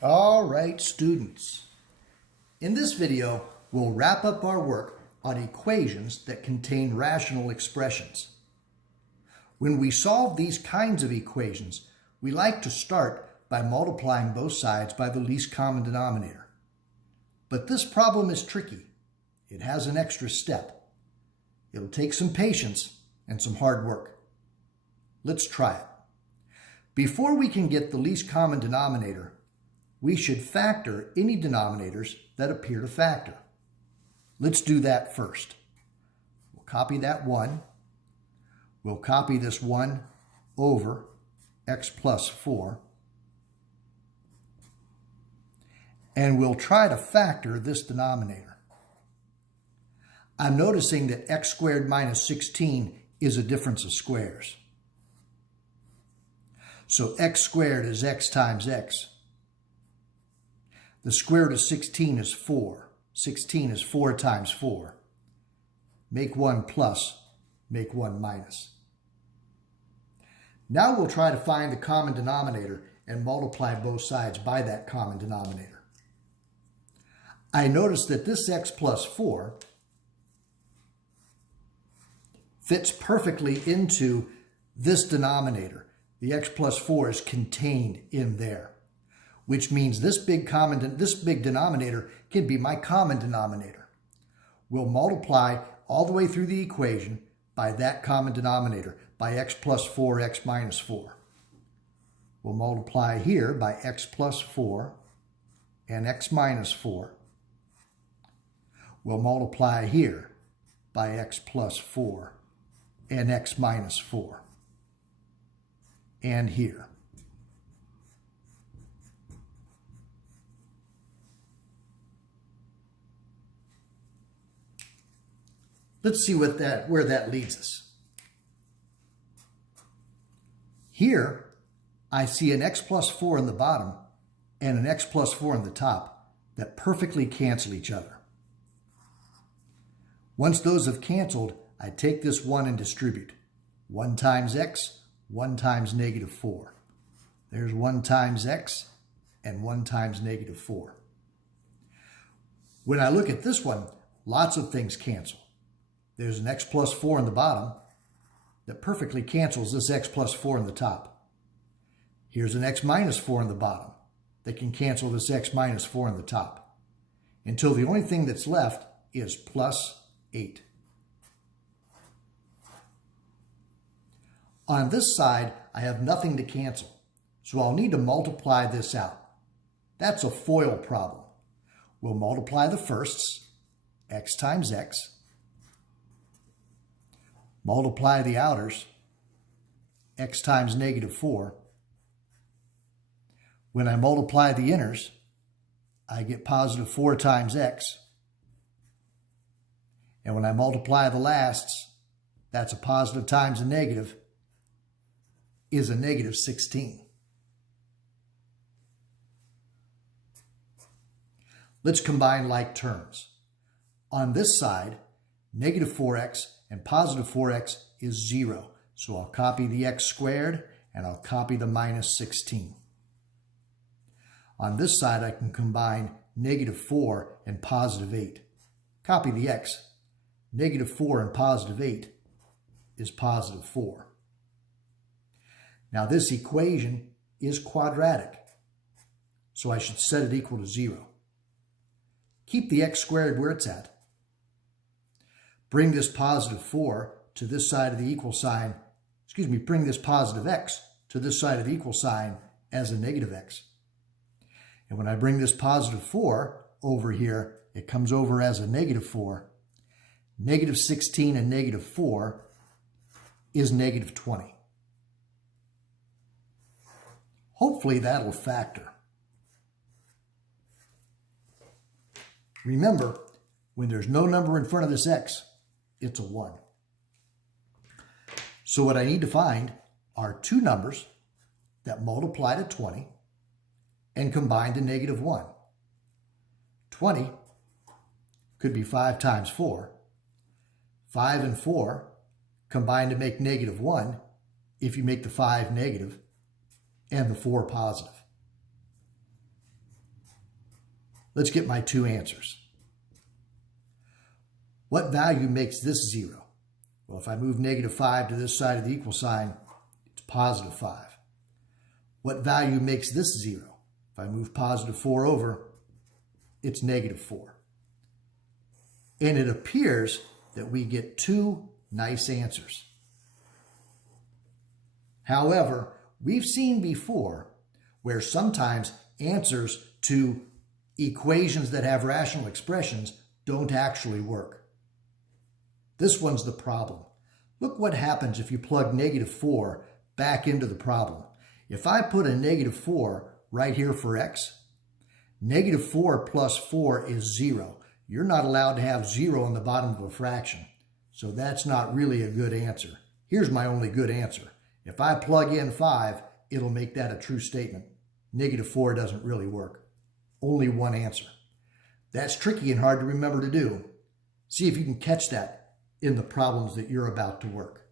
All right, students. In this video, we'll wrap up our work on equations that contain rational expressions. When we solve these kinds of equations, we like to start by multiplying both sides by the least common denominator. But this problem is tricky. It has an extra step. It'll take some patience and some hard work. Let's try it. Before we can get the least common denominator, we should factor any denominators that appear to factor. Let's do that first. We'll copy that 1. We'll copy this 1 over x plus 4. And we'll try to factor this denominator. I'm noticing that x squared minus 16 is a difference of squares. So x squared is x times x. The square root of 16 is 4. 16 is 4 times 4. Make 1 plus, make 1 minus. Now we'll try to find the common denominator and multiply both sides by that common denominator. I notice that this x plus 4 fits perfectly into this denominator. The x plus 4 is contained in there, which means this big denominator can be my common denominator. We'll multiply all the way through the equation by that common denominator, by x plus 4, x minus 4. We'll multiply here by x plus 4 and x minus 4. We'll multiply here by x plus 4 and x minus 4. And here. Let's see where that leads us. Here, I see an x plus 4 in the bottom and an x plus 4 in the top that perfectly cancel each other. Once those have canceled, I take this 1 and distribute. 1 times x, 1 times negative 4. There's 1 times x and 1 times negative 4. When I look at this one, lots of things cancel. There's an x plus 4 in the bottom that perfectly cancels this x plus 4 in the top. Here's an x minus 4 in the bottom that can cancel this x minus 4 in the top, until the only thing that's left is plus 8. On this side, I have nothing to cancel, so I'll need to multiply this out. That's a FOIL problem. We'll multiply the firsts, x times x, multiply the outers, x times negative 4. When I multiply the inners, I get positive 4 times x. And when I multiply the lasts, that's a positive times a negative, is a negative 16. Let's combine like terms. On this side, negative 4x and positive 4x is 0. So I'll copy the x squared and I'll copy the minus 16. On this side, I can combine negative 4 and positive 8. Copy the x. Negative 4 and positive 8 is positive 4. Now this equation is quadratic, so I should set it equal to 0. Keep the x squared where it's at. Bring this positive 4 to this side of the equal sign, bring this positive x to this side of the equal sign as a negative x. And when I bring this positive 4 over here, it comes over as a negative 4. Negative 16 and negative 4 is negative 20. Hopefully that'll factor. Remember, when there's no number in front of this x, it's a 1. So what I need to find are two numbers that multiply to 20 and combine to negative 1. 20 could be 5 times 4. 5 and 4 combine to make negative 1 if you make the 5 negative and the 4 positive. Let's get my two answers. What value makes this 0? Well, if I move -5 to this side of the equal sign, it's +5. What value makes this 0? If I move +4 over, it's -4. And it appears that we get two nice answers. However, we've seen before where sometimes answers to equations that have rational expressions don't actually work. This one's the problem. Look what happens if you plug -4 back into the problem. If I put a -4 right here for x, -4 plus 4 is 0. You're not allowed to have 0 on the bottom of a fraction. So that's not really a good answer. Here's my only good answer. If I plug in 5, it'll make that a true statement. -4 doesn't really work. Only one answer. That's tricky and hard to remember to do. See if you can catch that in the problems that you're about to work.